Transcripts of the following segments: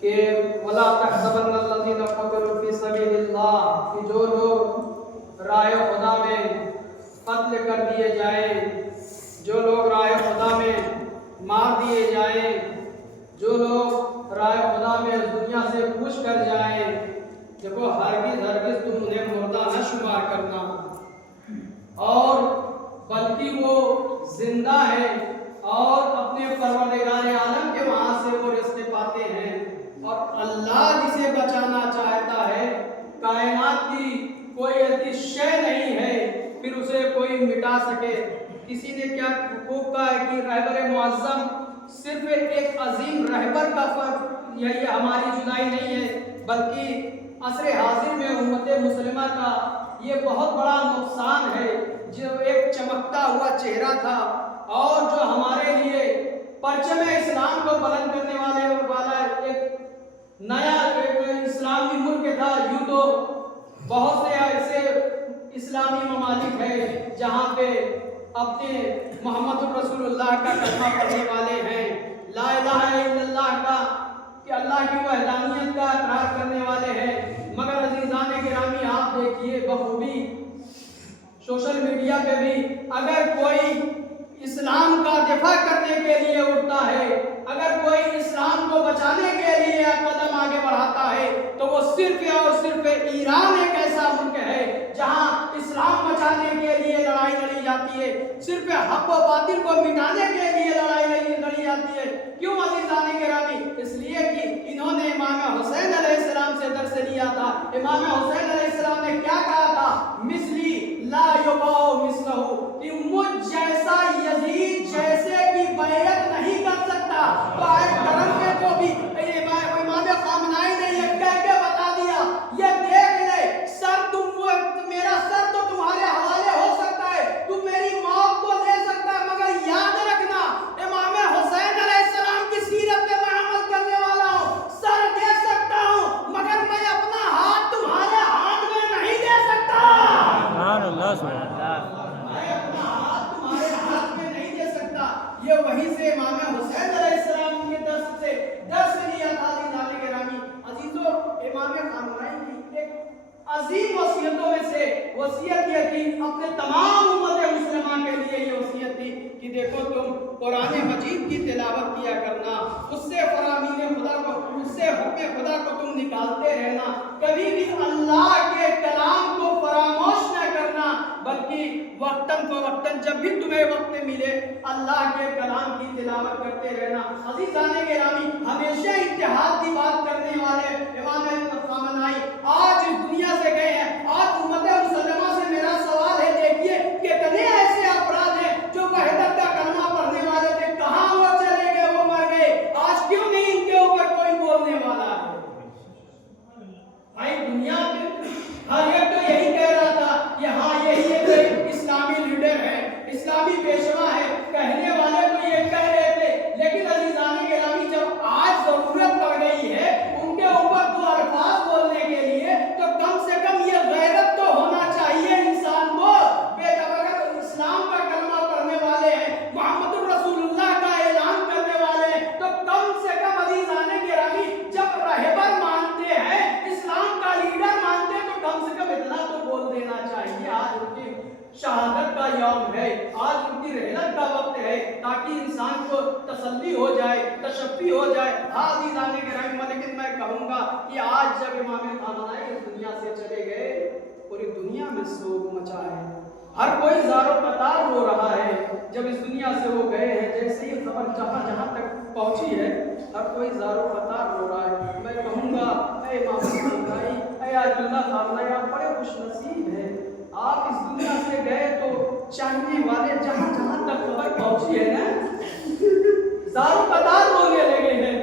کہ ولا تحسبن الذين قتلوا في سبيل الله، کہ جو لوگ راہ خدا میں قتل کر دیے جائیں، جو لوگ راہ خدا میں مار دیے جائیں، جو لوگ راہ خدا میں دنیا سے کوچ کر جائیں، دیکھو ہرگز ہرگز تم انہیں مردہ نہ شمار کرنا، اور بلکہ وہ زندہ ہے اور اپنے پروردگار عالم کے وہاں سے وہ رزق پاتے ہیں، اور اللہ جسے بچانا چاہتا ہے، کائنات کی کوئی ایسی شے نہیں ہے پھر اسے کوئی مٹا سکے۔ کسی نے کیا حقوق کہا ہے کہ رہبر معظم صرف ایک عظیم رہبر کا فرق، یہ ہماری جدائی نہیں ہے، بلکہ عصر حاضر میں امت مسلمہ کا یہ بہت بڑا نقصان ہے، جو ایک چمکتا ہوا چہرہ تھا اور جو ہمارے لیے پرچم اسلام کو بلند کرنے والا ایک نیا ایک اسلامی ملک تھا۔ یوں تو بہت سے ایسے اسلامی ممالک ہیں جہاں پہ اپنے محمد رسول اللہ کا کلمہ پڑھنے والے ہیں، لا الہ الا اللہ کا، کہ اللہ کی وحدانیت کا اقرار کرنے والے ہیں، مگر عزیزان گرامی آپ دیکھیے بخوبی سوشل میڈیا پہ بھی اگر کوئی اسلام کا دفاع کرنے کے لیے اٹھتا ہے، اگر کوئی اسلام کو بچانے کے لیے قدم آگے بڑھاتا ہے، تو وہ صرف اور صرف ایران ایک ایسا ملک ہے جہاں اسلام بچانے کے لیے لڑائی لڑی جاتی ہے، صرف حق و باطل کو مٹانے کے لیے لڑائی لڑی جاتی ہے۔ کیوں عزیزان گرامی؟ اس لیے کہ انہوں نے امام حسین علیہ السلام سے درس لیا تھا۔ امام حسین علیہ السلام نے کیا کہا تھا؟ مثلی لا یباع مثلہ، کہ مجھ جیسا یزید جیسے کی بیعت نہیں کر سکتا۔ تو آئے کرم کے کو بھی امام خامنائی نے یہ کہہ کے بتا دیا، یہ دیکھ لے سر میرا سر تو تمہارے حوالے ہو سکتا ہے، تم میری موت کو لے سکتا ہے، مگر یاد رکھنا امام حسین علیہ السلام کی سیرت پہ میں عمل کرنے والا ہوں، سر دے سکتا ہوں مگر میں اپنا ہاتھ تمہارے ہاتھ میں نہیں دے سکتا۔ سبحان اللہ سبحان اللہ۔ میں اپنا ہاتھ تمہارے ہاتھ میں نہیں دے سکتا۔ یہ وہی سے امام حسین علیہ السلام کے درس لیا تھا۔ عزیزان گرامی، عزیزو، امام خامنائی کی ایک عظیم وصیتوں میں سے وصیت یہ تھی، اپنے تمام امت مسلمہ کے لیے یہ وصیت تھی کہ دیکھو تم قرآن مجید کی تلاوت کیا کرنا، اس سے فرامین خدا کو، اس سے حکم خدا کو تم نکالتے رہنا، کبھی بھی اللہ کے کلام کو فراموش نہ کرنا، بلکہ وقتاً فوقتاً جب بھی تمہیں وقت ملے اللہ کے کلام کی تلاوت کرتے رہنا۔ عزیزان گرامی، ہمیشہ اتحاد کی بات کرنے والے امام خامنائی آج اس دنیا سے گئے ہیں۔ آج امت مسلمہ سے میرا سوال ہے، دیکھیے کتنے ایسے افراد ہیں جو وحدت کا کلمہ پڑھنے والے تھے، کہاں وہ چلے گئے، وہ مر گئے، آج کیوں نہیں ان کے اوپر کوئی بولنے والا ہے؟ بھائی دنیا میں ہر ایک تو یہی کہہ رہا تھا کہ ہاں یہی ایک اسلامی لیڈر ہے، اسلامی پیشوا ہے، کہنے والے تو یہ کہہ رہے تھے، لیکن عزیزان گرامی جب آج ضرورت پڑ گئی ہے ان کے اوپر دو الفاظ بولنے کے لیے، تو کم سے کم یہ غیرت تو ہونا چاہیے انسان کو۔ اگر اسلام کا کلمہ پڑھنے والے ہیں، محمد رسول اللہ کا اعلان کرنے والے ہیں، تو کم سے کم عزیزان گرامی جب رہبر مانتے ہیں، اسلام کا لیڈر مانتے ہیں، تو کم سے کم اتنا تو بول دینا چاہیے۔ آج ان کی شہادت کا یوم ہے، آج ان کی رحلت کا وقت ہے، تاکہ انسان کو تسلی ہو جائے، تشفی ہو جائے۔ ہاں عزیزان گرامی، لیکن میں کہوں گا کہ آج جب امام خامنائی اس دنیا سے چلے گئے، پوری دنیا میں سوگ مچا ہے، ہر کوئی زار و قطار رو رہا ہے۔ جب اس دنیا سے وہ گئے ہیں، جیسے ہی خبر جہاں جہاں تک پہنچی ہے، ہر کوئی زار و قطار رو رہا ہے۔ میں کہوں گا اے امام خامنائی، اے آیت اللہ خامنائی، آپ بڑے خوش نصیب ہیں، آپ اس دنیا سے گئے تو چاہنے والے جہاں جہاں تک خبر پہنچی ہے نا، زار و قطار رونے لگے ہیں،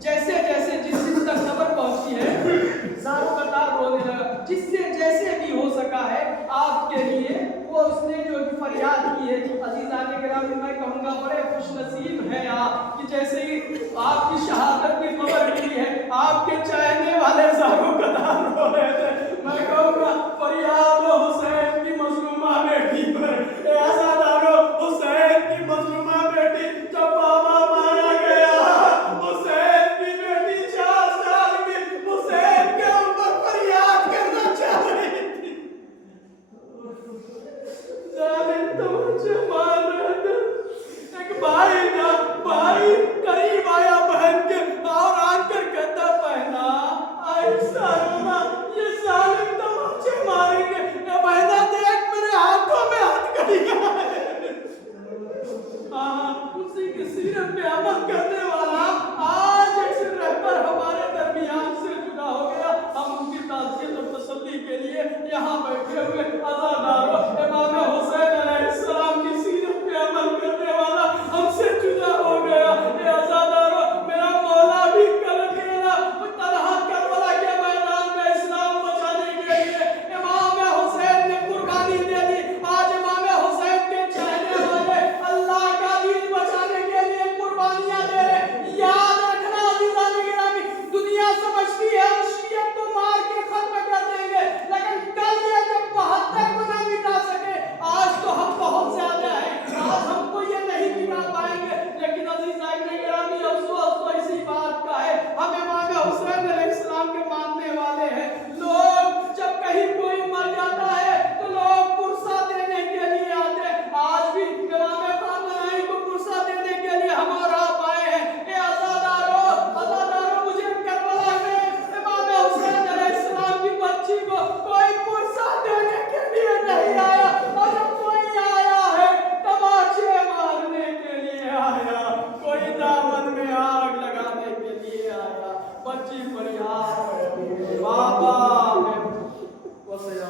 جیسے جیسے جس تک خبر پہنچی ہے زار و قطار رونے لگا، جس سے جیسے بھی ہو سکا ہے آپ کے لیے وہ اس نے جو فریاد کی ہے۔ عزیزان گرامی، میں کہوں گا بڑے خوش نصیب ہیں آپ کہ جیسے ہی آپ کی شہادت کی خبر ملی ہے، آپ کے چاہنے والے زار و قطار رو رہے تھے۔ میں کہوں گا فریاد حسین کی مظلومہ بیٹی پر، اے عزادارو حسین کی مظلومہ بیٹی، جب بابا مارا گیا حسین کی بیٹی 4 سچی فریاد بابا میں وسیع